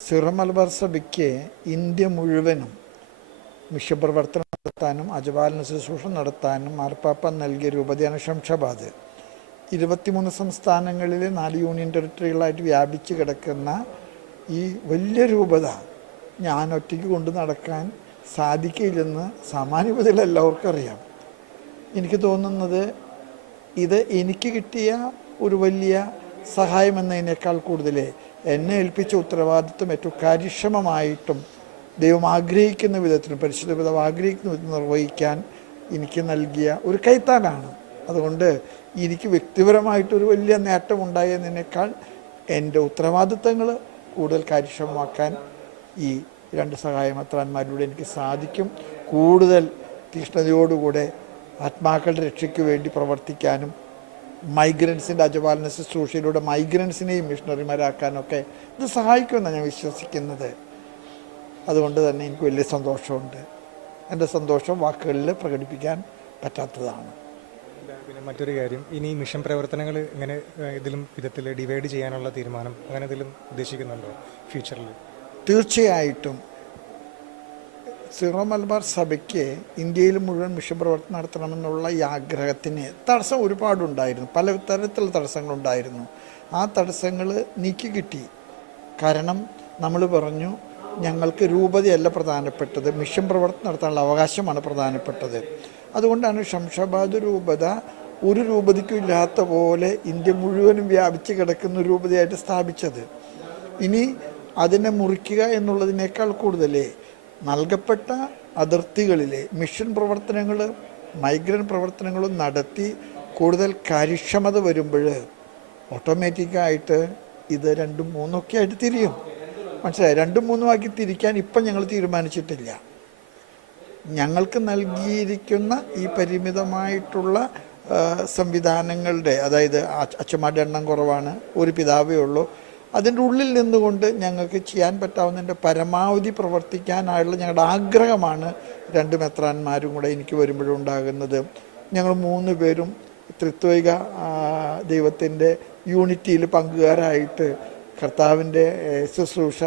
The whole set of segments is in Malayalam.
സിറോ സഭയ്ക്ക് ഇന്ത്യ മുഴുവനും മിഷ്യപ്രവർത്തനം നടത്താനും അജപാലന ശുശ്രൂഷ നടത്താനും മാർപ്പാപ്പ നൽകിയ രൂപതയാണ് ശംഷാബാദ് ഇരുപത്തിമൂന്ന് സംസ്ഥാനങ്ങളിൽ നാല് യൂണിയൻ ടെറിട്ടറികളായിട്ട് വ്യാപിച്ച് കിടക്കുന്ന ഈ വലിയ രൂപത ഞാൻ ഒറ്റയ്ക്ക് കൊണ്ട് നടക്കാൻ സാധിക്കില്ലെന്ന് സാമാന്യപതിൽ എല്ലാവർക്കും അറിയാം. എനിക്ക് തോന്നുന്നത് ഇത് എനിക്ക് കിട്ടിയ ഒരു വലിയ സഹായം എന്നതിനേക്കാൾ കൂടുതൽ എന്നെ ഏൽപ്പിച്ച ഉത്തരവാദിത്വം ഏറ്റവും കാര്യക്ഷമമായിട്ടും ദൈവം ആഗ്രഹിക്കുന്ന വിധത്തിലും പരിശുദ്ധ വിധം ആഗ്രഹിക്കുന്ന വിധത്തിൽ നിർവഹിക്കാൻ എനിക്ക് നൽകിയ ഒരു കൈത്താനാണ്. അതുകൊണ്ട് എനിക്ക് വ്യക്തിപരമായിട്ടൊരു വലിയ നേട്ടം ഉണ്ടായതിനേക്കാൾ എന്റെ ഉത്തരവാദിത്തങ്ങൾ കൂടുതൽ കാര്യക്ഷമമാക്കാൻ ഈ രണ്ട് സഹായമത്രാന്മാരിലൂടെ എനിക്ക് സാധിക്കും. കൂടുതൽ തീഷ്ണതയോടുകൂടെ ആത്മാക്കളുടെ രക്ഷയ്ക്ക് വേണ്ടി പ്രവർത്തിക്കാനും മൈഗ്രൻസിന്റെ അജപാലന ശുശ്രൂഷയിലൂടെ മൈഗ്രൻസിനെയും മിഷണറിമാരാക്കാനൊക്കെ ഇത് സഹായിക്കുമെന്നാണ് ഞാൻ വിശ്വസിക്കുന്നത്. അതുകൊണ്ട് തന്നെ എനിക്ക് വലിയ സന്തോഷമുണ്ട്. എന്റെ സന്തോഷം വാക്കുകളിൽ പ്രകടിപ്പിക്കാൻ പറ്റാത്തതാണ്. പിന്നെ മറ്റൊരു കാര്യം ഇനി മിഷൻ പ്രവർത്തനങ്ങൾ ഇങ്ങനെ ഇതിലും വിധത്തിൽ ഡിവൈഡ് ചെയ്യാനുള്ള തീരുമാനം അങ്ങനെ ഇതിലും ഉദ്ദേശിക്കുന്നുണ്ടോ? ഫ്യൂച്ചറിൽ. തീർച്ചയായിട്ടും സിറോ മലബാർ സഭയ്ക്ക് ഇന്ത്യയിൽ മുഴുവൻ മിഷൻ പ്രവർത്തനം നടത്തണമെന്നുള്ള ഈ ആഗ്രഹത്തിന് തടസ്സം ഒരുപാടുണ്ടായിരുന്നു. പല തരത്തിലുള്ള തടസ്സങ്ങളുണ്ടായിരുന്നു. ആ തടസ്സങ്ങൾ നീക്കി കിട്ടി. കാരണം നമ്മൾ പറഞ്ഞു ഞങ്ങൾക്ക് രൂപതയല്ല പ്രധാനപ്പെട്ടത്. മിഷൻ പ്രവർത്തനം നടത്താനുള്ള അവകാശമാണ് പ്രധാനപ്പെട്ടത്. അതുകൊണ്ടാണ് ശംഷാബാദ് രൂപത ഒരു രൂപതയ്ക്കും ഇല്ലാത്ത പോലെ ഇന്ത്യ മുഴുവനും വ്യാപിച്ച് കിടക്കുന്ന രൂപതയായിട്ട് സ്ഥാപിച്ചത്. ഇനി അതിനെ മുറിക്കുക എന്നുള്ളതിനേക്കാൾ കൂടുതൽ നൽകപ്പെട്ട അതിർത്തികളിലെ മിഷൻ പ്രവർത്തനങ്ങൾ മൈഗ്രന്റ് പ്രവർത്തനങ്ങളും നടത്തി കൂടുതൽ കാര്യക്ഷമത വരുമ്പോൾ ഓട്ടോമാറ്റിക്കായിട്ട് ഇത് രണ്ടും മൂന്നൊക്കെ ആയിട്ട് തിരിയും. മനസ്സിലായി? രണ്ടും മൂന്നും ആക്കി തിരിക്കാൻ ഇപ്പം ഞങ്ങൾ തീരുമാനിച്ചിട്ടില്ല. ഞങ്ങൾക്ക് നൽകിയിരിക്കുന്ന ഈ പരിമിതമായിട്ടുള്ള സംവിധാനങ്ങളുടെ അതായത് അച്ഛ- അച്ഛന്മാരുടെ എണ്ണം കുറവാണ് ഒരു പിതാവേ ഉള്ളൂ അതിന്റെ ഉള്ളിൽ നിന്നുകൊണ്ട് ഞങ്ങൾക്ക് ചെയ്യാൻ പറ്റാവുന്നതിന്റെ പരമാവധി പ്രവർത്തിക്കാനായുള്ള ഞങ്ങളുടെ ആഗ്രഹമാണ് രണ്ട് മെത്രാന്മാരും കൂടെ എനിക്ക് വരുമ്പോഴുണ്ടാകുന്നത് ഞങ്ങൾ മൂന്ന് പേരും ത്രിത്വിക ദൈവത്തിന്റെ യൂണിറ്റിയിൽ പങ്കുകാരായിട്ട് കർത്താവിന്റെ ശുശ്രൂഷ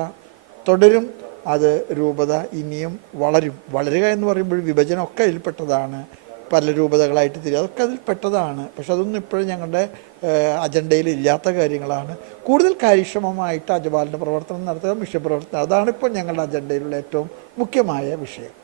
തുടരും. അത് രൂപത ഇനിയും വളരും. വളരുക എന്ന് പറയുമ്പോൾ വിഭജനമൊക്കെ അതിൽപ്പെട്ടതാണ്. പല രൂപതകളായിട്ട് തിരി അതൊക്കെ അതിൽ പെട്ടതാണ്. പക്ഷെ അതൊന്നും ഇപ്പോഴും ഞങ്ങളുടെ അജണ്ടയിൽ ഇല്ലാത്ത കാര്യങ്ങളാണ്. കൂടുതൽ കാര്യക്ഷമമായിട്ട് അജപാലന പ്രവർത്തനം നടത്തുക മിഷൻ പ്രവർത്തനം അതാണ് ഇപ്പോൾ ഞങ്ങളുടെ അജണ്ടയിലുള്ള ഏറ്റവും മുഖ്യമായ വിഷയം.